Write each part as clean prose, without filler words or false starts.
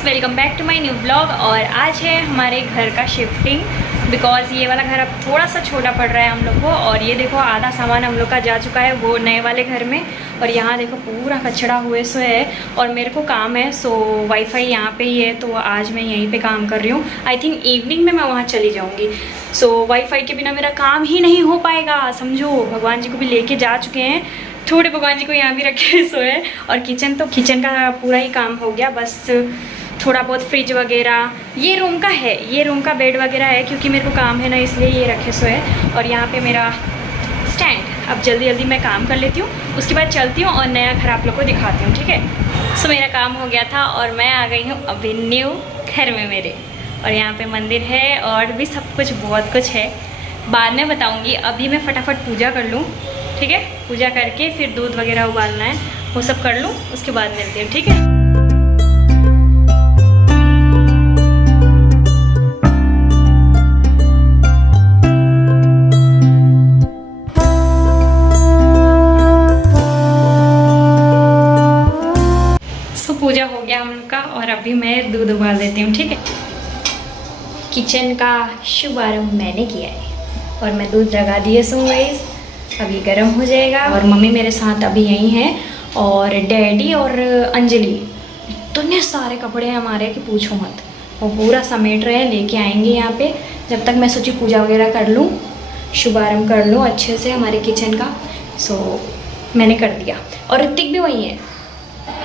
Guys, welcome back to my new blog. और आज है हमारे घर का शिफ्टिंग, बिकॉज ये वाला घर अब थोड़ा सा छोटा पड़ रहा है हम लोग को। और ये देखो आधा सामान हम लोग का जा चुका है वो नए वाले घर में। और यहाँ देखो पूरा कचड़ा हुए सो है। और मेरे को काम है सो वाईफाई यहाँ पे ही है, तो आज मैं यहीं पे काम कर रही हूँ। आई थिंक इवनिंग में मैं वहाँ चली जाऊँगी। सो वाईफाई के बिना मेरा काम ही नहीं हो पाएगा, समझो। भगवान जी को भी लेके जा चुके हैं, थोड़े भगवान जी को यहाँ भी रखे सोए। और किचन का पूरा ही काम हो गया, बस थोड़ा बहुत फ्रिज वगैरह। ये रूम का है, ये रूम का बेड वगैरह है, क्योंकि मेरे को काम है ना, इसलिए ये रखे सोए। और यहाँ पे मेरा स्टैंड। अब जल्दी जल्दी मैं काम कर लेती हूँ, उसके बाद चलती हूँ और नया घर आप लोग को दिखाती हूँ, ठीक है। सो मेरा काम हो गया था और मैं आ गई हूँ अभी न्यू घर में मेरे। और यहाँ पे मंदिर है और भी सब कुछ, बहुत कुछ है, बाद में बताऊँगी। अभी मैं फटाफट पूजा कर लूँ, ठीक है। पूजा करके फिर दूध वगैरह उबालना है, वो सब कर लूँ, उसके बाद मिलते हैं, ठीक है। पूजा हो गया हम लोग का और अभी मैं दूध उबाल देती हूँ, ठीक है। किचन का शुभारंभ मैंने किया है और मैं दूध लगा दिए सो गाइस, अभी गर्म हो जाएगा। और मम्मी मेरे साथ अभी यहीं हैं और डैडी और अंजलि। इतने सारे कपड़े हैं हमारे कि पूछो मत, वो पूरा समेट रहे हैं, लेके आएंगे यहाँ पे। जब तक मैं सोची पूजा वगैरह कर लूँ, शुभारंभ कर लूँ अच्छे से हमारे किचन का। सो मैंने कर दिया। और ऋतिक भी वही है,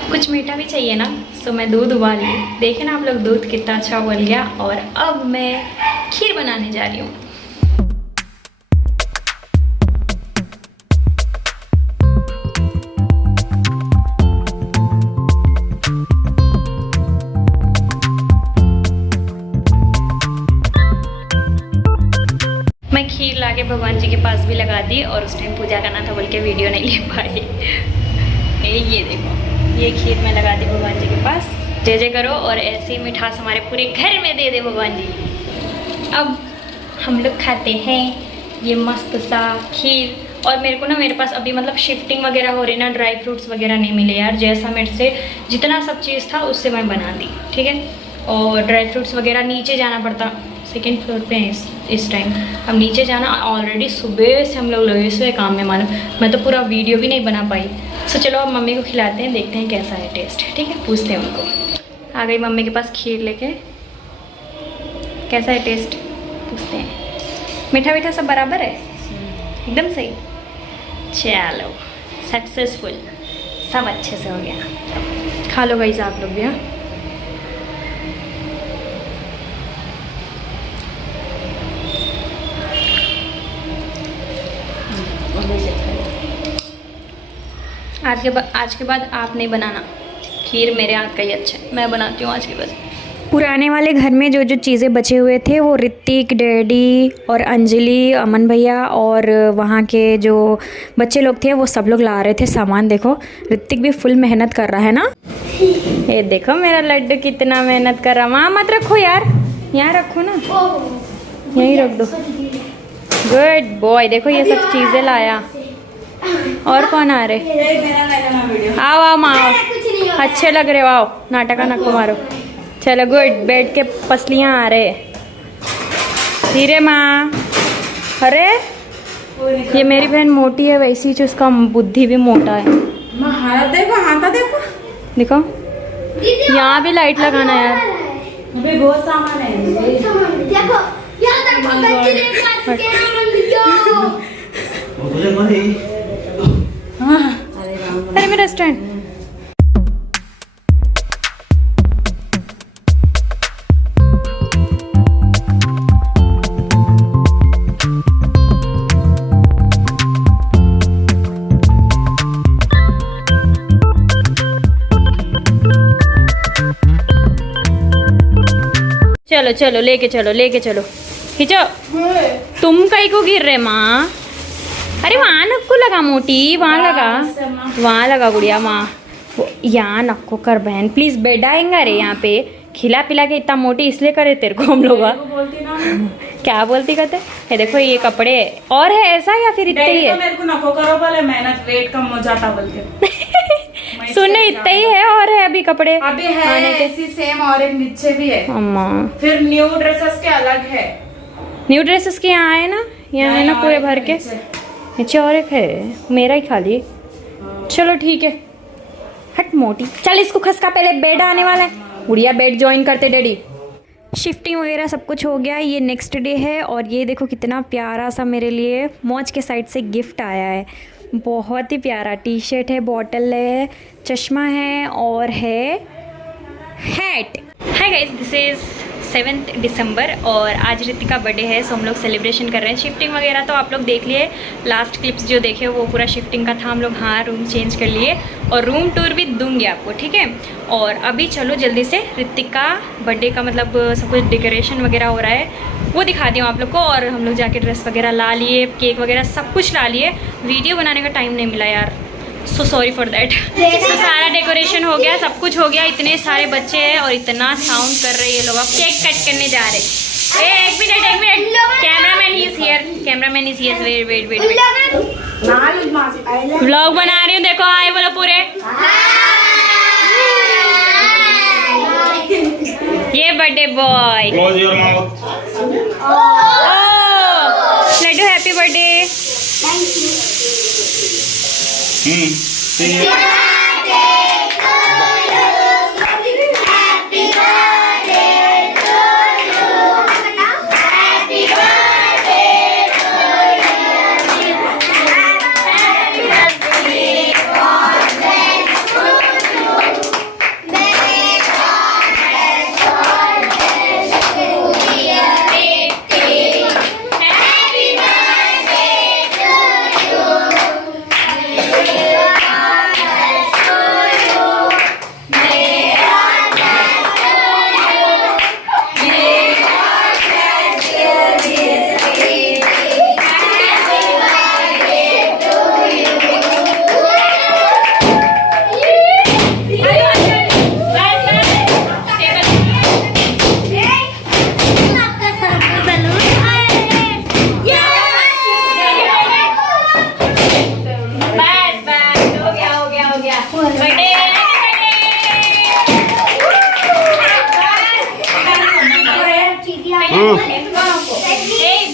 कुछ मीठा भी चाहिए ना। सो मैं दूध उबाल ली, देखे ना आप लोग दूध कितना अच्छा उबल गया। और अब मैं खीर बनाने जा रही हूँ। मैं खीर लाके भगवान जी के पास भी लगा दी और उस टाइम पूजा करना था बोल के वीडियो नहीं ले पाई। ये देखो, ये खीर में लगा दी भगवान जी के पास। जय जय करो और ऐसे ही मिठास हमारे पूरे घर में दे दे भगवान जी। अब हम लोग खाते हैं ये मस्त सा खीर। और मेरे को ना, मेरे पास अभी मतलब शिफ्टिंग वगैरह हो रही ना, ड्राई फ्रूट्स वगैरह नहीं मिले यार। जैसा मेरे से जितना सब चीज़ था उससे मैं बना दी, ठीक है। और ड्राई फ्रूट्स वगैरह नीचे जाना पड़ता, सेकेंड फ्लोर पे है इस टाइम। अब नीचे जाना, ऑलरेडी सुबह से हम लोग लगे हुए काम में, मालूम। मैं तो पूरा वीडियो भी नहीं बना पाई। सो चलो अब मम्मी को खिलाते हैं, देखते हैं कैसा है टेस्ट, ठीक है। पूछते हैं उनको। आ गई मम्मी के पास खीर लेके, कैसा है टेस्ट पूछते हैं। मीठा मीठा सब बराबर है, एकदम सही। चलो सक्सेसफुल, सब अच्छे से हो गया। खा लो गाइस आप लोग भी। हाँ, आज के बाद आप नहीं बनाना खीर, मेरे हाथ का ही अच्छा है, मैं बनाती हूँ आज के बाद। पुराने वाले घर में जो जो चीज़ें बचे हुए थे वो ऋतिक, डैडी और अंजलि, अमन भैया और वहाँ के जो बच्चे लोग थे वो सब लोग ला रहे थे सामान। देखो ऋतिक भी फुल मेहनत कर रहा है ना। ये देखो मेरा लड्डू कितना मेहनत कर रहा। वहाँ मत रखो यार, यहाँ रखो ना, यहीं रख दो। Good boy. देखो ये सब चीज़ें लाया। और कौन आ रहे? आओ आओ माँ, अच्छे लग रहे हो, आओ, नाटका नको मारो। चलो गुड। बैठ के पसलियाँ आ रहे। धीरे माँ। अरे ये मेरी बहन मोटी है, वैसी ही उसका बुद्धि भी मोटा है। देखो हाथ देखो, देखो यहाँ भी लाइट लगाना है यार। अबे बहुत सामान है। अरे मेरा स्टैंड। चलो चलो लेके चलो, लेके चलो, खींचो। तुम कहीं को गिर रहे माँ? अरे वहाँ नक्को लगा मोटी, वहाँ लगा, वहाँ लगा गुड़िया, वहाँ। यहाँ नक्को कर बहन प्लीज। बेड आएंगे रे यहाँ पे, खिला पिला के इतना मोटी इसलिए करे तेरे को हम लोग। क्या बोलती कहते? ये देखो ये कपड़े और है ऐसा या फिर इतने ही है? मेरे को नको करो बोले, मेहनत वेट कम हो जाता बोलते। सुनने इतना ही है और है अभी कपड़े अभी है आने के। ऐसी सेम और एक नीचे भी है। अम्मा फिर न्यू ड्रेसेस के अलग है। न्यू ड्रेसेस के यहाँ है ना, यहाँ है ना पूरे भर के। नीचे और एक है, मेरा ही खाली। चलो ठीक है, हट मोटी, चल इसको खसका, पहले बेड आने वाला है। गुड़िया बेड ज्वाइन करते डैडी। शिफ्टिंग वगैरह सब कुछ हो गया, ये नेक्स्ट डे है और ये देखो कितना प्यारा सा मेरे लिए मौज के साइड से गिफ्ट आया है। बहुत ही प्यारा टी शर्ट है, बॉटल है, चश्मा है और है hat. Hi guys, this is 7 दिसंबर और आज रितिका बर्थडे है, सो हम लोग सेलिब्रेशन कर रहे हैं। शिफ्टिंग वगैरह तो आप लोग देख लिए, लास्ट क्लिप्स जो देखे वो पूरा शिफ्टिंग का था। हम लोग हाँ रूम चेंज कर लिए और रूम टूर भी दूंगी आपको, ठीक है। और अभी चलो जल्दी से रितिका बर्थडे का मतलब सब कुछ डेकोरेशन वगैरह हो रहा है वो दिखा दी हूँ आप लोग को। और हम लोग जाके ड्रेस वगैरह ला लिए, केक वगैरह सब कुछ ला लिए। वीडियो बनाने का टाइम नहीं मिला यार, सो सॉरी फॉर दैट। तो सारा डेकोरेशन हो गया, सब कुछ हो गया। इतने सारे बच्चे हैं और इतना साउंड कर रहे हैं ये लोग। अब केक कट करने जा रहे हैं। एक minute, cameraman is here, cameraman is here, wait wait wait. Vlog बना रही हूँ, देखो आए बोलो पूरे। ये birthday boy, Laddu happy birthday.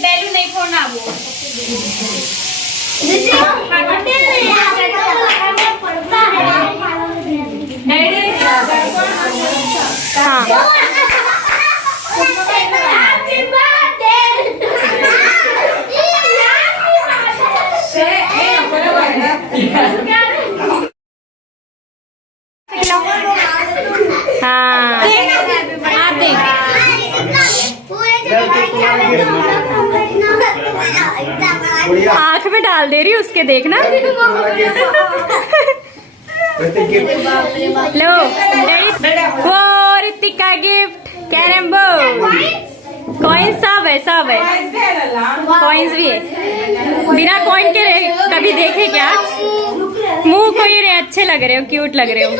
Balloon नहीं फोड़ना वो। हाँ आँख में डाल दे रही उसके, देखना। लो वो Ritika gift carrom board. Coins सब है, सब है, कॉइन्स भी है। बिना कॉइन के कभी देखे क्या? मुंह को ही रहे, अच्छे लग रहे हो, क्यूट लग रहे हो।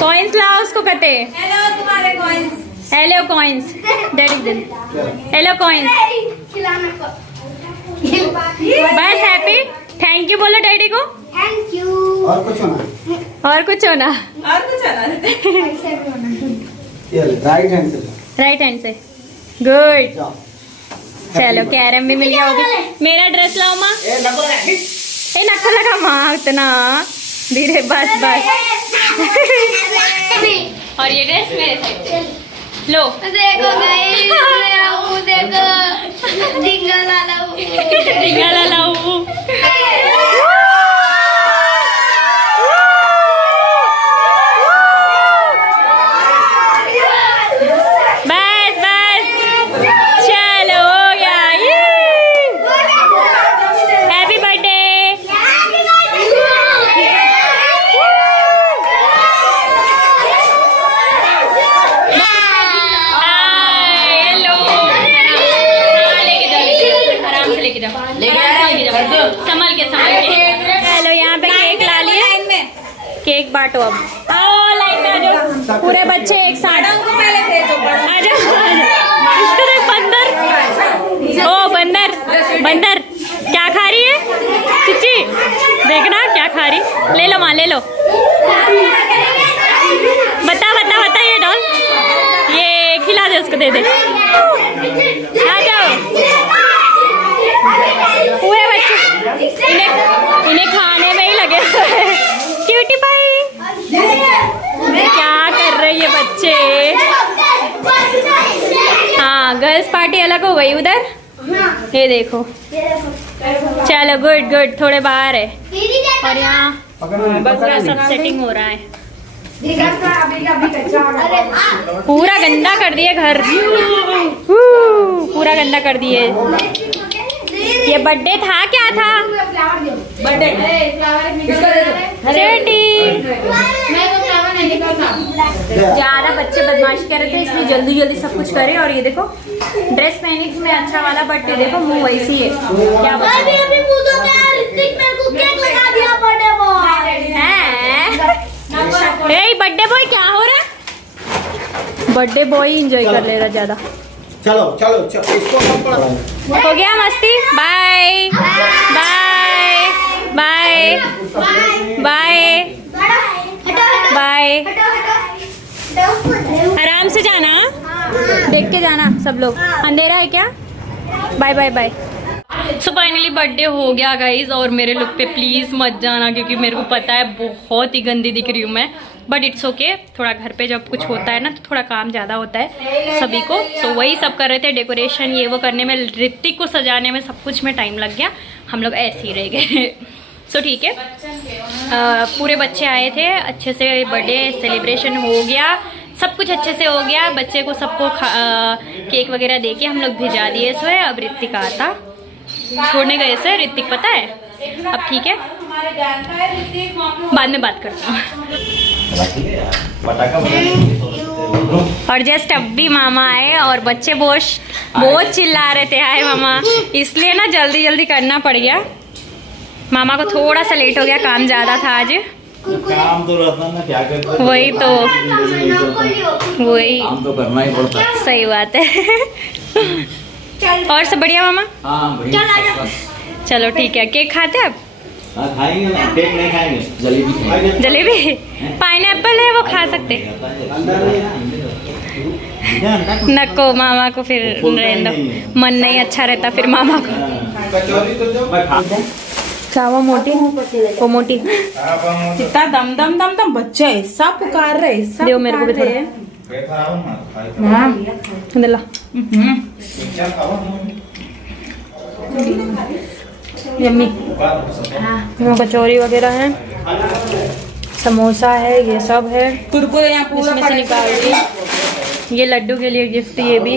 कॉइन्स लाओ उसको कहते। हेलो तुम्हारे कॉइन्स, हेलो कॉइन्स, डैडी दे। हेलो कॉइन्स, बस हैप्पी थैंक यू बोलो डैडी को। Thank you. और कुछ होना, और कुछ होना। राइट हैंड से, राइट हैंड से, गुड। चलो कैरम भी मिल गया होगी। मेरा ड्रेस लाओ माँ। ए नखा लगा माँ उतना धीरे, बस बस। और ये ड्रेस मेरे साइड से लो। देखो गाइस, देखो डिंगा लालाऊ, डिंगा लालाऊ। बस बस चलो हो गया। Happy birthday. संभल के चलो, यहाँ पे केक ला लिए, केक बांटो अब। आओ लाइन में आ जाओ पूरे बच्चे एक साथ। आ जाओ बंदर। ओ बंदर, बंदर क्या खा रही है चिच्ची? देखना क्या खा रही। ले लो माँ, ले लो। दे दे। आ जाओ पूरे बच्चे इन्हें खाने में ही लगे हुए। क्यूटी पाई क्या कर रहे ये बच्चे। हाँ गर्ल्स पार्टी अलग हो गई उधर, ये देखो। चलो गुड गुड, थोड़े बाहर है और यहाँ पूरा सब सेटिंग हो रहा है। पूरा गंदा कर दिए घर, पूरा गंदा कर दिए। ये बर्थडे था, क्या था बर्थडे? ज्यादा बच्चे बदमाशी कर रहे थे इसलिए जल्दी जल्दी सब कुछ करे। और ये देखो ड्रेस पहनी थी मैं अच्छा वाला, बट ये देखो मुंह वैसी है। क्या बर्थडे बॉय क्या हो रहा है? बर्थडे बॉय एंजॉय कर ले रहा ज्यादा। चलो चलो चलो, इसको सब पढ़ाओ। हो गया मस्ती। Bye bye bye bye bye. आराम से जाना, देख के जाना सब लोग, अंधेरा है क्या। Bye bye bye. So finally birthday हो गया गाइज, और मेरे लुक पे प्लीज़ मत जाना क्योंकि मेरे को पता है बहुत ही गंदी दिख रही हूँ मैं, बट इट्स ओके। थोड़ा घर पे जब कुछ होता है ना तो थोड़ा काम ज़्यादा होता है सभी को। सो वही सब कर रहे थे, डेकोरेशन ये वो करने में, ऋतिक को सजाने में, सब कुछ में टाइम लग गया। हम लोग ऐसे ही रह गए। सो ठीक है, पूरे बच्चे आए थे, अच्छे से बर्थडे सेलिब्रेशन हो गया, सब कुछ अच्छे से हो गया। बच्चे को सबको केक वगैरह दे के हम लोग भिजा दिए सोए। अब ऋतिक आता, छोड़ने गए से ऋतिक, पता है। अब ठीक है, बाद में बात करता हूँ। और जस्ट अब भी मामा आए और बच्चे बहुत चिल्ला रहे थे हाय मामा, इसलिए ना जल्दी जल्दी करना पड़ गया। मामा को थोड़ा सा लेट हो गया, काम ज़्यादा था आज। काम तो रहता ना, क्या करते। वही तो, वही काम तो करना ही पड़ता है। सही बात है। और सब बढ़िया मामा? हाँ बढ़िया। चलो ठीक है, केक खाते हैं अब? हाँ खाएंगे ना, केक नहीं खाएंगे, जलेबी खाएंगे। जलेबी, पाइनएप्पल है वो खा सकते। नको मामा को फिर रहने दो, मन नहीं अच्छा रहता फिर मामा को। क्या वो मोटी, वो मोटी कितना दम दम दम दम बच्चे ऐसा पुकार रहे, ऐसा देव मेरे को भी थोड़ा दिला। यम्मी। कचौरी वगैरह है, समोसा है, ये सब है। कुरकुरे यहाँ पूरा इसमें से निकाल दी। ये लड्डू के लिए गिफ्ट, ये भी।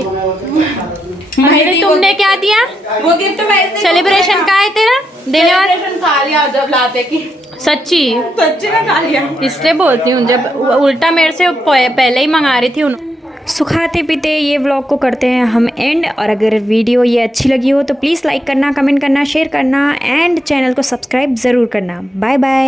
अरे तुमने क्या दिया? वो गिफ्ट में सेलिब्रेशन का है तेरा देने वाला? खा लिया जब लाते की, सच्ची सच्ची में खा लिया। इसलिए बोलती हूँ, जब उल्टा मेरे से पहले ही मंगा रही थी उन्होंने। सुखाते पीते ये व्लॉग को करते हैं हम एंड। और अगर वीडियो ये अच्छी लगी हो तो प्लीज़ लाइक करना, कमेंट करना, शेयर करना एंड चैनल को सब्सक्राइब ज़रूर करना। Bye bye.